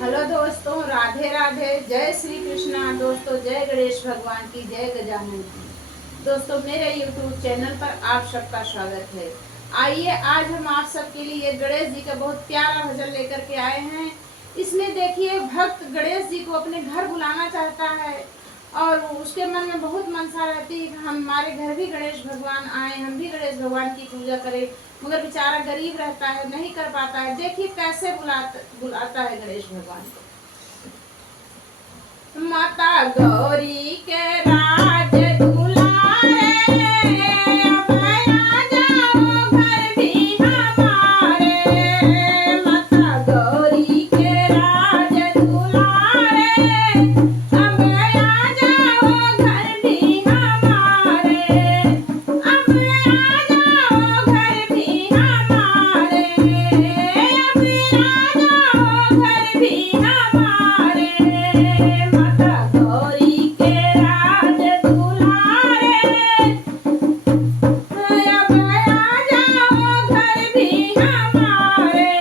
Hello दोस्तों, राधे राधे, जय श्री कृष्णा। दोस्तों, जय गणेश भगवान की, जय गजानन की। दोस्तों, मेरे यूट्यूब चैनल पर आप सबका स्वागत है। आइए आज हम आप सबके लिए गणेश जी का बहुत प्यारा भजन लेकर के आए हैं। इसमें देखिए, भक्त गणेश जी को अपने घर बुलाना चाहता है और उसके मन में बहुत मनसा रहती है कि हमारे घर भी गणेश भगवान आए, हम भी गणेश भगवान की पूजा करें। मगर बेचारा गरीब रहता है, नहीं कर पाता है। देखिए कैसे बुलाता है गणेश भगवान को। माता गौरी के राज दुलारे, अब आ जाओ घर भी हमारे। माता गौरी के राज दुलारे, अब आ जाओ घर भी हमारे। अब आ जाओ घर भी हमारे। अब आ जाओ घर भी हमारे। माता गौरी के राज दुलारे, अब आ जाओ घर भी हमारे।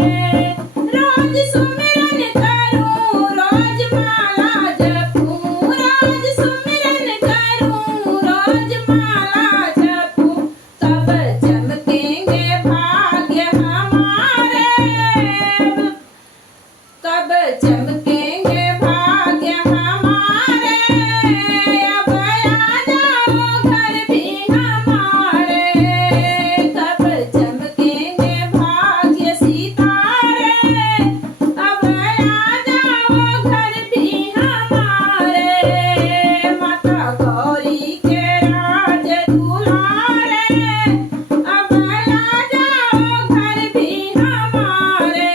रोज सुमिरन करूं, रोज माला जपूं, रोज सुमिरन करूं, रोज माला जपूं। तब चमकेंगे भाग्य हमारे, कब चमकेंगे भाग्य हमारे। अब आ जाओ घर भी हमारे। कब चमकेंगे भाग्य सितारे, अब आ जाओ घर भी हमारे। माता गौरी के राज दुलारे, अब आ जाओ घर भी हमारे।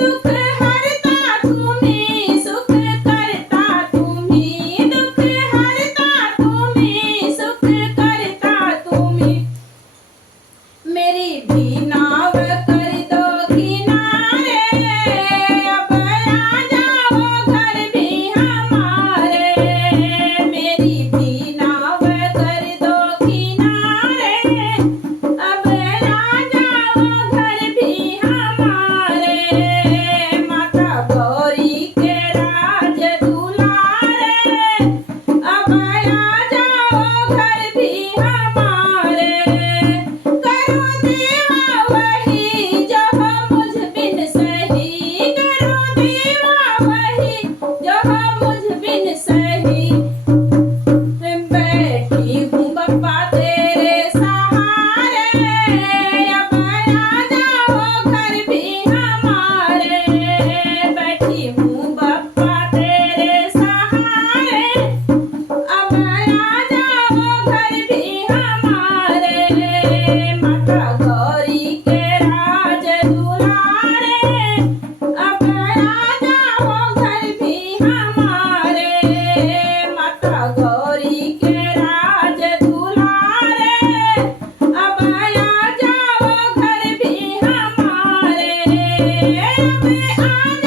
दुख हरता तुम्हीं, सुख करता तुम्हीं, दुख हरता तुम्हीं, सुख करता तुम्हीं। मेरी भी नाव कर दो किनारे, अब आ जाओ घर भी हमारे। मेरी भी नाव कर दो किनारे, अब आ जाओ घर भी हमारे। माता गौरी के राज दुलारे, अब आ जाओ घर भी हमारे। करो देवा वही जो हो मुझ बिन सही, करो देवा वही जो हो मुझ बिन सही। बैठी हूँ बप्पा तेरे सहारे, अब आ जाओ घर भी हमारे। बैठी हूँ बप्पा तेरे सहारे, अब आ जाओ घर भी हमारे। माता गौरी के राज दुलारे, अब आ जाओ घर भी हमारे। माता गौरी के राज दुलारे, अब आ जाओ घर भी हमारे। अब आ